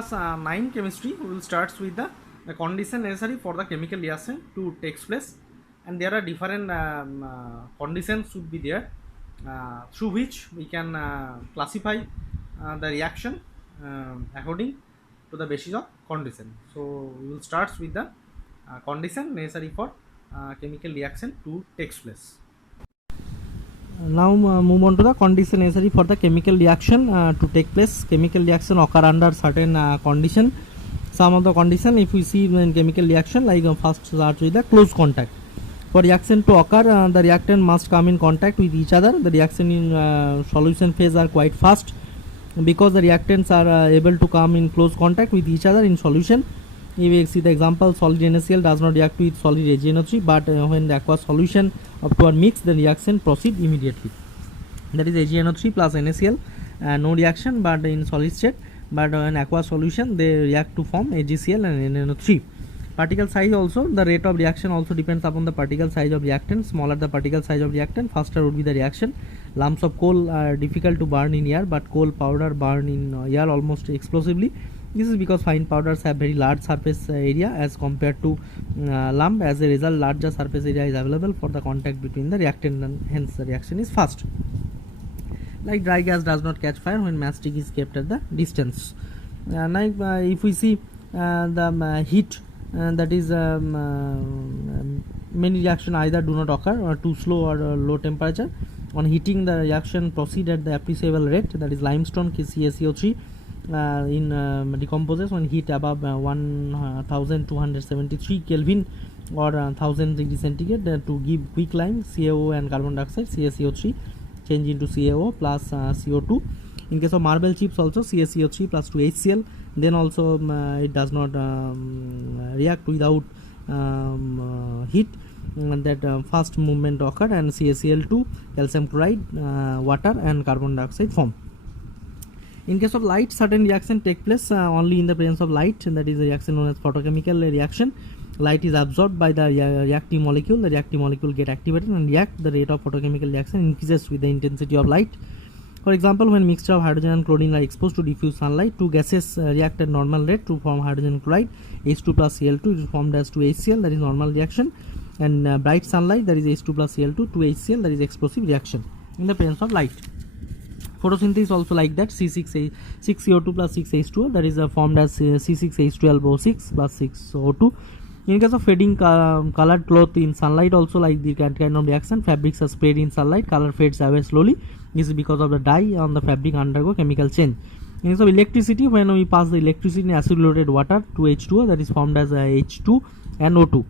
class 9 chemistry, we will start with the condition necessary for the chemical reaction to takes place, and there are different conditions should be there through which we can classify the reaction according to the basis of condition. So we will start with the condition necessary for chemical reaction to takes place. Now move on to the condition necessary for the chemical reaction to take place. Chemical reaction occur under certain condition. Some of the condition, if we see in chemical reaction, like first start with the close contact. For reaction to occur, the reactant must come in contact with each other. The reaction in solution phase are quite fast because the reactants are able to come in close contact with each other in solution. If we see the example, solid NaCl does not react with solid AgNO3, but when the aqueous solution up to a mix, the reaction proceed immediately. That is AgNO3 plus NaCl, no reaction but in solid state, but in aqueous solution they react to form AgCl and NaNO3. Particle size also, the rate of reaction also depends upon the particle size of reactant. Smaller the particle size of reactant, faster would be the reaction. Lumps of coal are difficult to burn in air, but coal powder burn in air almost explosively. This is because fine powders have very large surface area as compared to lump. As a result, larger surface area is available for the contact between the reactant, and hence the reaction is fast. Like dry gas does not catch fire when matchstick is kept at the distance. If we see the heat, that is many reaction either do not occur or too slow or low temperature. On heating, the reaction proceed at the appreciable rate, that is limestone CaCO3 decomposes when heat above 1273 Kelvin or 1000 degrees centigrade to give quick lime. CaO and carbon dioxide, CaCO3 change into CaO plus CO2. In case of marble chips also, CaCO3 plus 2HCl, then also it does not react without heat, that fast movement occur, and CaCl2, calcium chloride, water and carbon dioxide form. In case of light, certain reaction take place only in the presence of light, that is a reaction known as photochemical reaction. Light is absorbed by the reactive molecule. The reactive molecule get activated and react. The rate of photochemical reaction increases with the intensity of light. For example, when mixture of hydrogen and chlorine are exposed to diffuse sunlight, two gases react at normal rate to form hydrogen chloride. H2 plus Cl2 is formed as 2HCl, that is normal reaction, and bright sunlight, that is H2 plus Cl2, 2HCl, that is explosive reaction in the presence of light. Photosynthesis also like that. 6CO2 plus 6H2O, that is formed as C6H12O6 plus 6O2. In case of fading colored cloth in sunlight, also like the kind of reaction, fabrics are sprayed in sunlight, color fades away slowly. This is because of the dye on the fabric undergo chemical change. In case of electricity, when we pass the electricity in acidic water to H2O, that is formed as H2 and O2.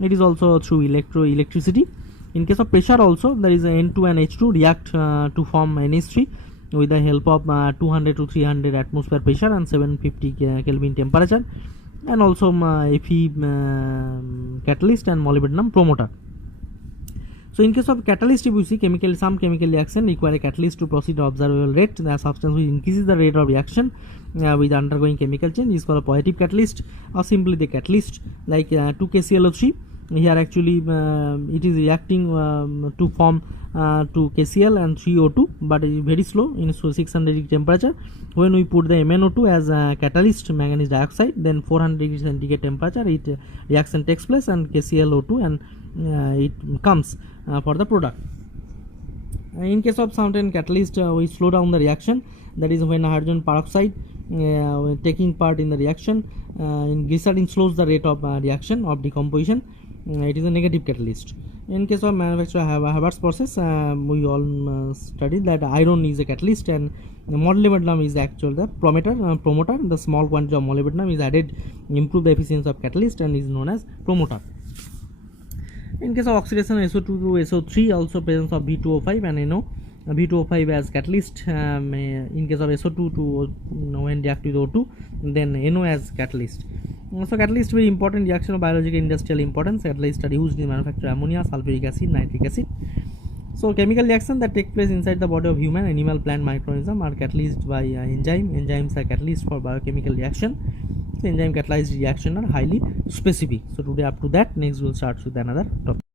It is also through electricity. In case of pressure also, there is N2 and H2 react to form NH3 with the help of 200 to 300 atmosphere pressure and 750 Kelvin temperature, and also Fe catalyst and molybdenum promoter. So in case of catalyst, if you see some chemical reaction require a catalyst to proceed at observable rate. The substance which increases the rate of reaction with undergoing chemical change is called a positive catalyst, or simply the catalyst, like 2KClO3. Here actually it is reacting to form 2KCl and 3O2, but it is very slow in 600 degree temperature. When we put the MnO2 as a catalyst, manganese dioxide, then 400 degrees centigrade temperature, it reaction takes place and KClO2 and it comes for the product. In case of certain catalyst, we slow down the reaction, that is when hydrogen peroxide taking part in the reaction in glycerin slows the rate of reaction of decomposition. It is a negative catalyst. In case of manufacture Haber's process, we all studied that iron is a catalyst and molybdenum is actually the promoter. The small quantity of molybdenum is added, improve the efficiency of catalyst, and is known as promoter. In case of oxidation, SO2 to SO3, also presence of V2O5 and NO. V2O5 as catalyst. In case of SO2 to when react with O2, then NO as catalyst. So catalyst very important reaction of biological industrial importance. Catalysts are used in manufacture ammonia, sulfuric acid, nitric acid. So chemical reaction that take place inside the body of human, animal, plant, microorganism are catalyzed by enzyme. Enzymes are catalyst for biochemical reaction. So enzyme catalyzed reaction are highly specific. So today up to that. Next we will start with another topic.